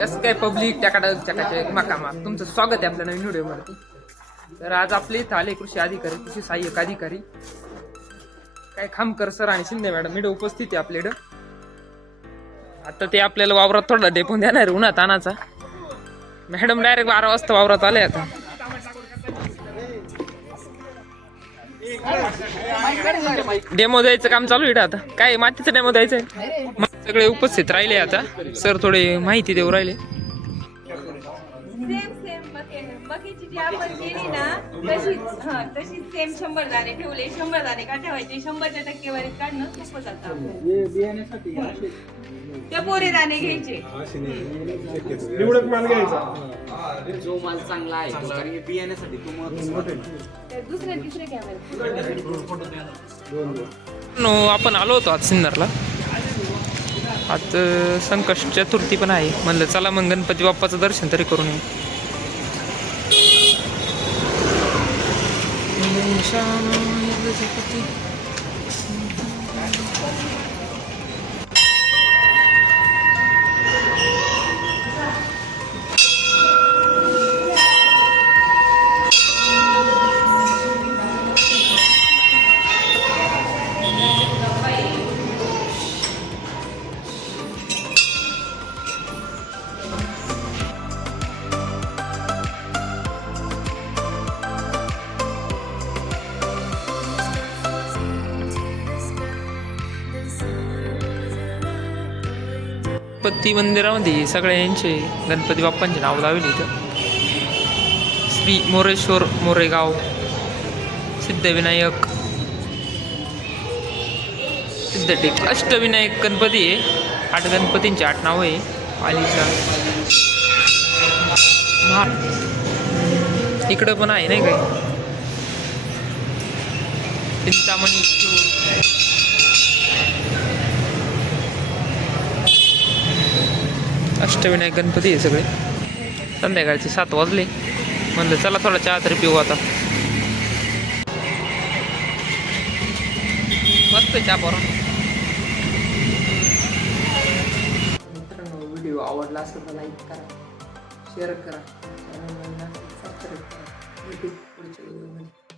कसं काय पब्लिक त्याकडे मकामा तुमचं स्वागत आहे आपल्या नवीन व्हिडिओवरती. तर आज आपले इथं आले कृषी अधिकारी, कृषी सहाय्यक अधिकारी काय खामकर सर आणि शिंदे मॅडम इकडे उपस्थित आहे आपल्याकडं. आता ते आपल्याला वावरात थोडा डेपून देणार उन्हात तानाचा. मॅडम डायरेक्ट 12 वाजता वावरात आले. आता डेमो द्यायचं काम चालू आहे. आता काय मातीचं डेमो द्यायचंय. सगळे उपस्थित राहिले. आता सर थोडे माहिती देऊ राहिले. बाकीची जी आपण केली ना तशीच सेम 100 दाणे ठेवले. 100 दाणे का ठेवायचे? 100च्या टक्केवारीत काढणं सोपं जातं. ते पोरे दाणे घ्यायचे. निवडक माल घ्यायचा जो माल चांगला आहे तो, कारण बियाण्यासाठी तो दुसरे तिसरे कॅमेरा आपण आलो होतो आज सिन्नरला. आज संकष्ट चतुर्थी पण आहे. म्हणलं चला मग गणपती बाप्पाचं दर्शन तरी करून येऊ. गणपती मंदिरामध्ये सगळ्यांचे गणपती बाप्पांचे नाव लावले. इथं श्री मोरेश्वर मोरेगाव सिद्धविनायक सिद्धटेक अष्टविनायक गणपती आहे. 8 गणपतींचे 8 नाव आहे. आलीचा इकडं पण आहे नाही काय. चिंतामणी अष्टविनायक गणपती आहे सगळे. संध्याकाळचे 7 वाजले. म्हणलं चला थोडा चहा तरी पिऊ. आता मस्त चहा बरं. मित्रांनो, व्हिडिओ आवडला असेल तर लाईक करा, शेअर करा, सबस्क्राईब करा. भेटू पुढच्या व्हिडिओमध्ये.